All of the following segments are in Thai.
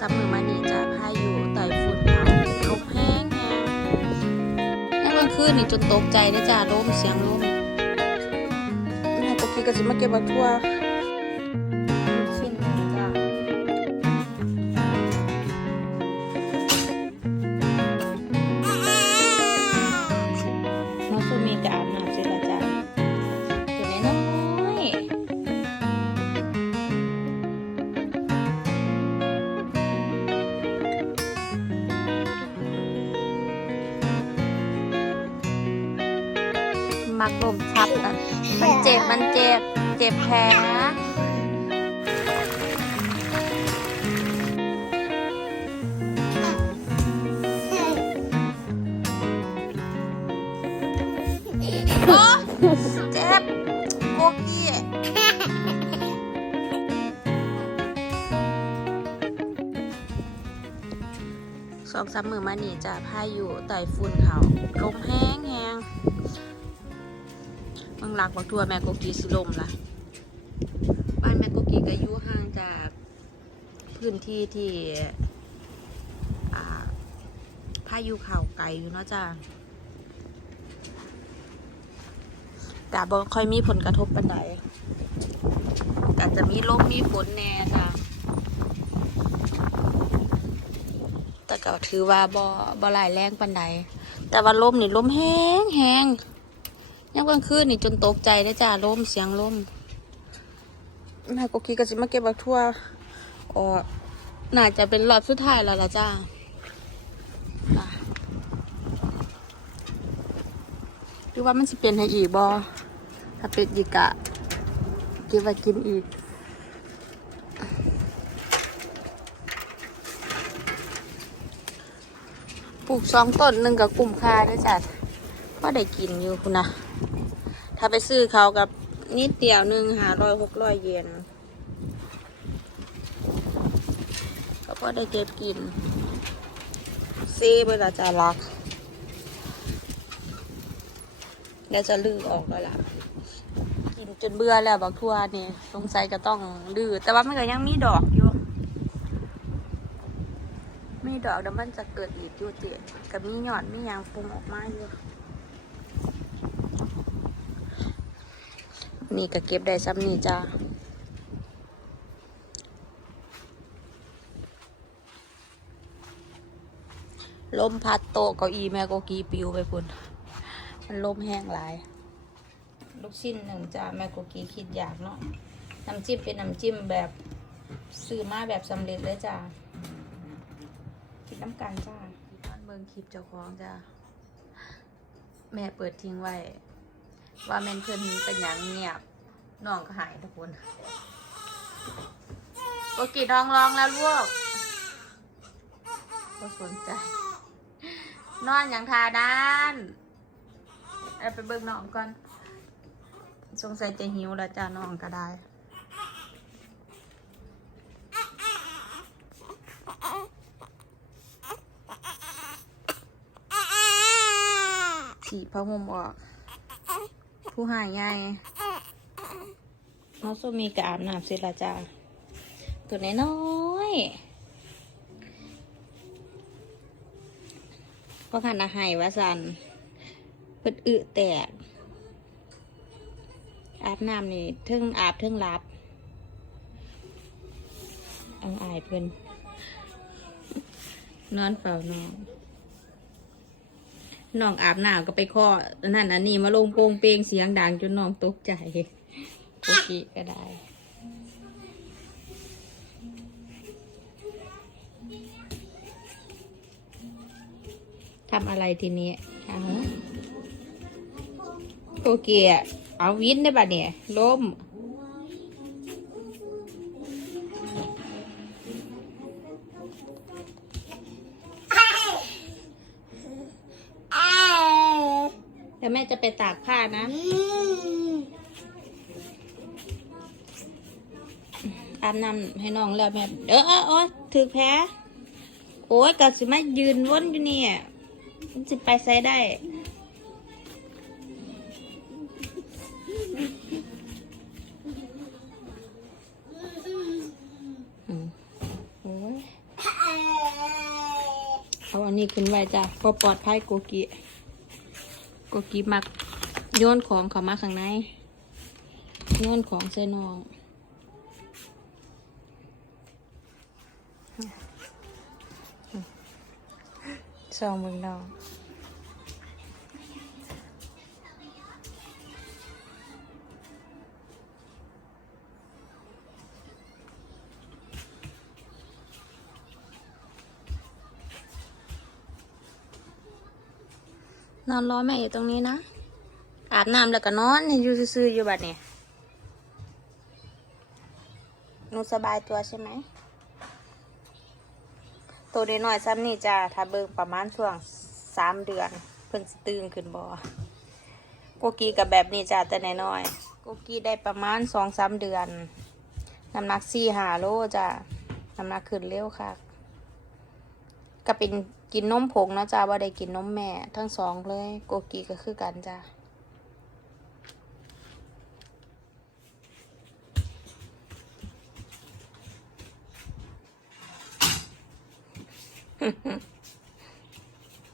ซัมเมอร์มานี่จะพายุไต้ฝุ่นเขาลมแห้งแห้งแค่กลางคืนนี่จนตกใจเลยจ้าลมเสียงลมแม่ปกติก็สิมาเก็บบักทั่วชิ้นหนึ่งจ้าน้องสุมีกอาบน้ำเสร็จแล้วจ้าตัวน้อยมักลมทับกันมันเจ็บแผลโอ้เจ็บโกกี้2-3 มื้อมานี่จะพายุไต้ฝุ่นเขาลมแห้งแห้งบางหลักบักทั่วแม่โกกีสิลมล่ะบ้านแม่โกกีก็อยู่ห่างจากพื้นที่ที่พายุเข้าไกลอยู่เนาะจ้ากะบ่ค่อยมีผลกระทบปานใดกะจะมีลมมีฝนแน่จ้าแต่ก็ถือว่าบ่หลายแรงปานใดแต่ว่าลมนี่ลมแห้งแห้งยามกลางคืนนี่จนตกใจเลยจ้าลมเสียงลมแม่โกกีก็สิมาเก็บบักทั่วน่าจะเป็นรอบสุดท้ายแล้วล่ะจ้าหรือว่ามันสิเป็นให้อีกบ่ถ้าเป็นอีกกะเก็บไว้กินอีกปลูก2 ต้นหนึ่งกับกุ้มค่าด้วยจ้ะก็ได้กินอยู่คุณนะถ้าไปซื้อเขากับนิดเดียวนึง500-600 เยนก็พอได้เก็บกินซีเวลาจะรักแล้วจะลื้อออกแล้วล่ะกินจนเบื่อแล้วบักทั่วนี่สงสัยก็ต้องลื้อแต่ว่ามันก็ยังมีดอกอยู่มีดอกแล้วมันจะเกิดอีกอยู่เตี้ยกับมีหยอดมียางปรุงออกมาอยู่นี่ก็เก็บได้ซ้ำนี่จ้าลมพัดโต๊ะเก้าอี้แม่โกกีปิวไปพุ่นมันลมแห้งหลายลูกชิ้น1จ้าแม่โกกีคิดอยากเนาะน้ำจิ้มเป็นน้ำจิ้มแบบซื้อมาแบบสำเร็จเลยจ้าคิดน้ำกันจ้าตอนเบิ่งคลิปเจ้าของจ้าแม่เปิดทิ้งไว้ว่าแม่นเพิ่นเป็นอย่างเงียบน้องก็หายทุกคนโอเคน้องร้องแล้วลูกก็สนใจนอนอย่างทาด้านเอาไปเบิ่งน้องก่อนสงสัยจะหิวแล้วจ้าน้องก็ได้ถีบผ้าห่มออกผู้หายไงน้องโซมีกอาบน้ำเสร็จแล้วจ้าตัวน้อยเพราะขันอาหารว่าสันเปิดแตกอาบน้ำนี่เทิงอาบเทิงรับเอาอายเพิ่นนอนเฝ้าน้องอาบน้ำก็ไปข้อนั่นอันนี้มาลงโปงเปงเสียงดังจนน้องตกใจโอเคก็ได้ทำอะไรทีนี้โอเคเอาวินได้ป่ะเนี่ยล้มแล้วแม่จะไปตากผ้านะอาบน้ำให้น้องแล้วแม่โอ๊ยถือแพ้โอ๊ยก็สิมายืนวนอยู่นี่มันสิไปใส่ได้ โอ้ย เอาอันนี้ขึ้นไว้จ้ะพอปลอดภัยโกกิมักโยนของเข้ามาข้างในโยนของใส่น้องซองมึงน้องนอนรอแม่อยู่ตรงนี้นะอาบน้ำแล้วก็นอนอยู่ซื่อๆอยู่บัดนี้หนูสบายตัวใช่ไหมตัวน้อยๆซ้ำนี่จ้าถ้าเบิ่งประมาณช่วง3 เดือนเพิ่นสิตื่นขึ้นบ่โกกีกับแบบนี้จ้าแต่น้อยๆโกกีได้ประมาณ2-3 เดือนน้ำหนัก4-5 โลจ้าน้ำหนักขึ้นเร็วค่ะก็เป็นกินนมผงนะจ้าว่าได้กินนมแม่ทั้งสองเลยโกกีก็คือกันจ้า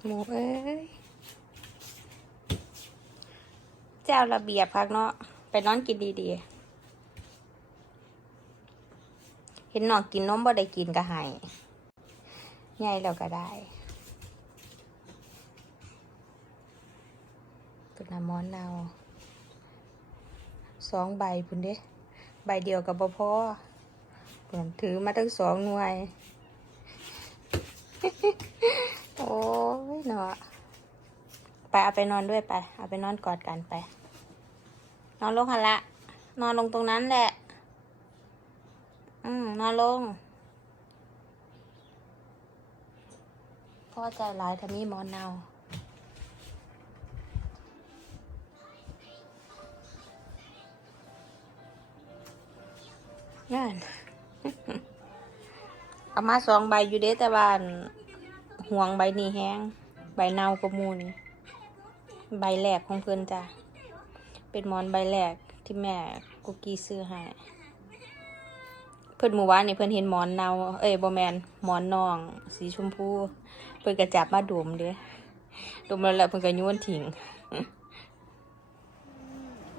หมูเอ้ยเจ้าระเบียบพักเนาะไปนอนกินดีๆเห็นน้องกินนมบ่ได้กินก็ให้ใหญ่แล้วก็ได้เป็นน้ำมอนเนา2 ใบพุ่นเด้ใบเดียวกับบ่พอเพิ่นถือมาทั้ง2 หน่วยโอ้ยเนาะไปเอาไปนอนด้วยไปเอาไปนอนกอดกันไปนอนลงหันละนอนลงตรงนั้นแหละนอนลงพ่อใจร้ายทำมีมอนเนานั่น เอามา2 ใบอยู่เด้แต่ว่าห่วงใบนี้แห้งใบเน่ากว่ามูนี่ใบแรกของเพิ่นจ้ะเป็นหมอนใบแรกที่แม่กุกกี้ซื้อให้เพิ่นเมื่อวานนี่เพิ่นเห็นหมอนเน่าบ่แมนหมอนน้องสีชมพูเพิ่นก็จับมาดมเด้ดมแล้วเพิ่นก็โยนทิ้ง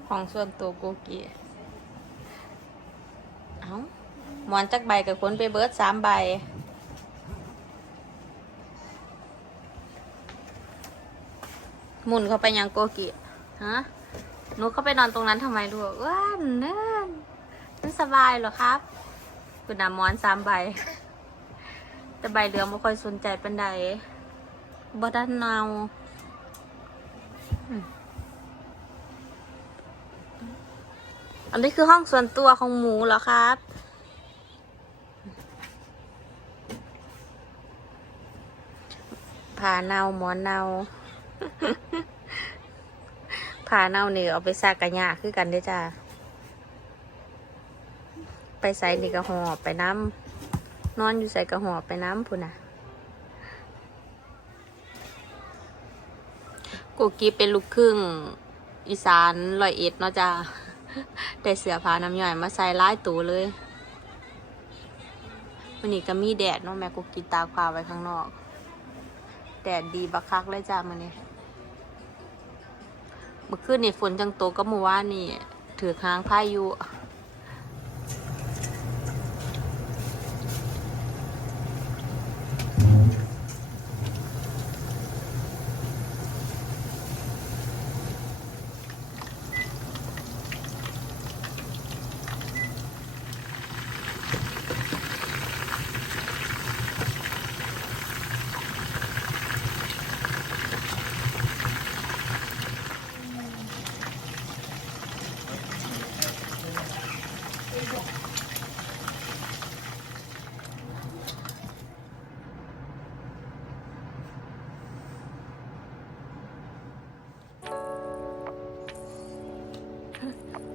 ของส่วนตัวกุกกี้เอ้าหมอนจักใบกับคนไปเบิด3 ใบหมุนเข้าไปยังโกกิฮะหนูเข้าไปนอนตรงนั้นทำไมลูกว้านนั่นมันสบายเหรอครับคุณน้ำมอน3 ใบแต่ใบเหลืองไม่ค่อยสนใจเป็นใดบ่ด้านเนาอันนี้คือห้องส่วนตัวของหมูเหรอครับผ่าเนาหมอนเนาผ่าเนาเนี่ยเอาไปซากกระยาคือกันเด้อจ้าไปใส่นี่กระหอบไปน้ำนอนอยู่ใส่กระหอบไปน้ำพุ่นน่ะกูกีเป็นลูกครึ่งอีสาน101เนาะจ้าได้เสื้อผ้าน้ำย่อยมาใส่หลายตัวเลยวันนี้ก็มีแดดเนาะแม่กูกีตากผ้าไว้ข้างนอกแดดดีบักคักเลยจ้ามื้อนี้เมื่อคืนนี่ฝนจังโตก็เมื่อวานนี่ถือค้างพายุ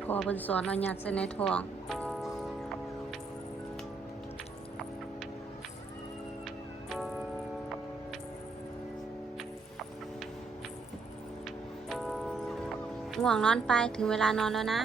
พอเพิ่นสอนเอายัดใส่ในท้องง่วงนอนไปถึงเวลานอนแล้วนะ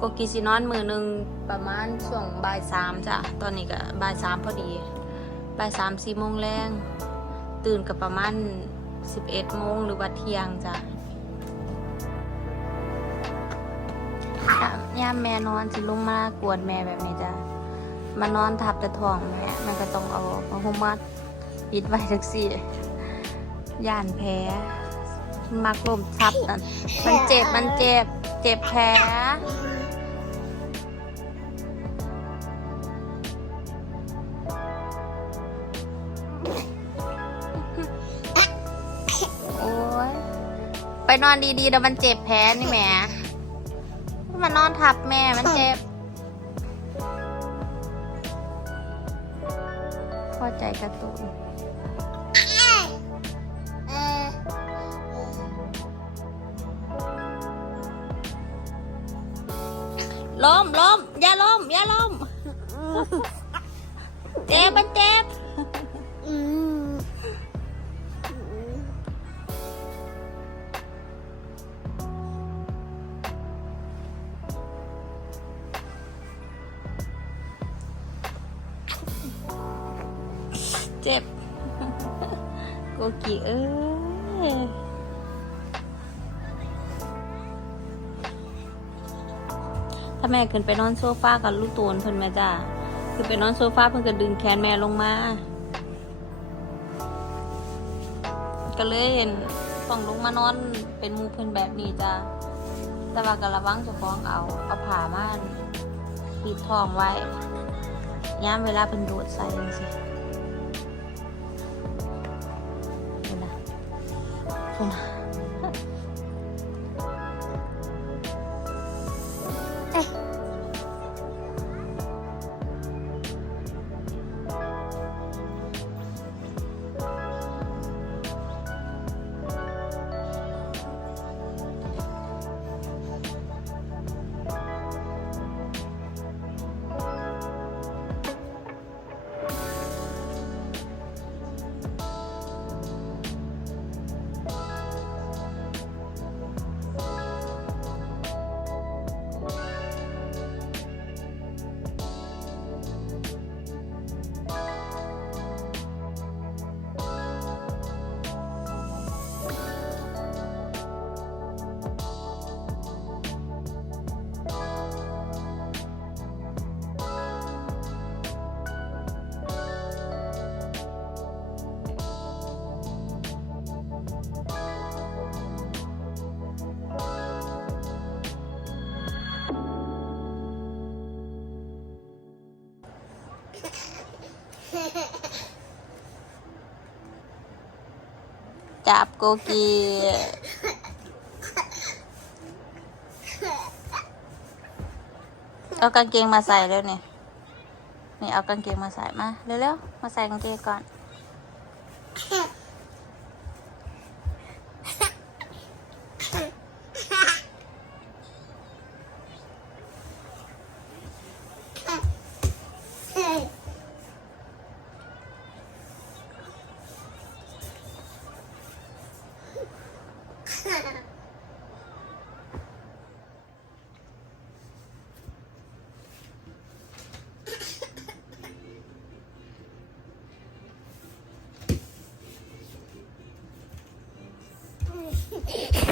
โกกีสินอนมือหนึ่งประมาณช่วงบ่าย3จ้ะตอนนี้ก็บ่าย3พอดีบ่าย3 4 โมงแรงตื่นกับประมาณ11 โมงหรือว่าเที่ยงจ้ะย่ามแม่นอนสิลุงมากวนแม่แบบนี้จ้ะมานอนทับแต่ท้องแม่มันก็ต้องเอาหุ้มมัดปิดไว้ทักสี่ย่านแผลมักลมทับนั่นมันเจ็บแผลโอ้ยไปนอนดีๆแล้วมันเจ็บแผลนี่แหมมานอนทับแม่มันเจ็บพอใจกระตุ้นล้มอย่าล้มเจ็บมันเจ็บเจ็บโกกิเอ้ยถ้าแม่ขึ้นไปนอนโซฟากับลูกตูนเพิ่นแม่จ้าขึ้นไปนอนโซฟาเพิ่นก็ดึงแขนแม่ลงมาก็เลยเห็นต้องลงมานอนเป็นมูเพิ่นแบบนี้จ้าแต่ว่าก็ระวังเจ้าของเอาผ้าม่านปิดท้องไว้ย้ำเวลาเพิ่นโดดใส่จังซี่นี่นะพุ่นจับโกกีเอากางเกงมาใส่แล้วนี่เอากางเกงมาใส่มาเร็วๆมาใส่กางเกงก่อน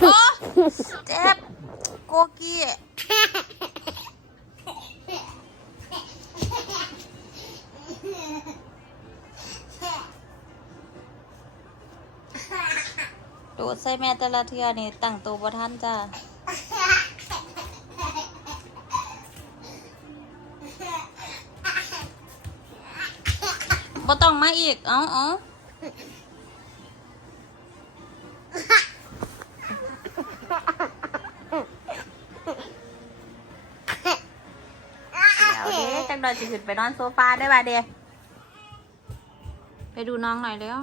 โอ้เจ็บโกกี้โดดใส่แม่แต่ละเทื่อนี่ตั้งตัวบ่ทันจ้าบ่ต้องมาอีกเอาจังดอยจะขึ้นไปนอนโซฟาได้ป่ะเดไปดูน้องหน่อยเร็ว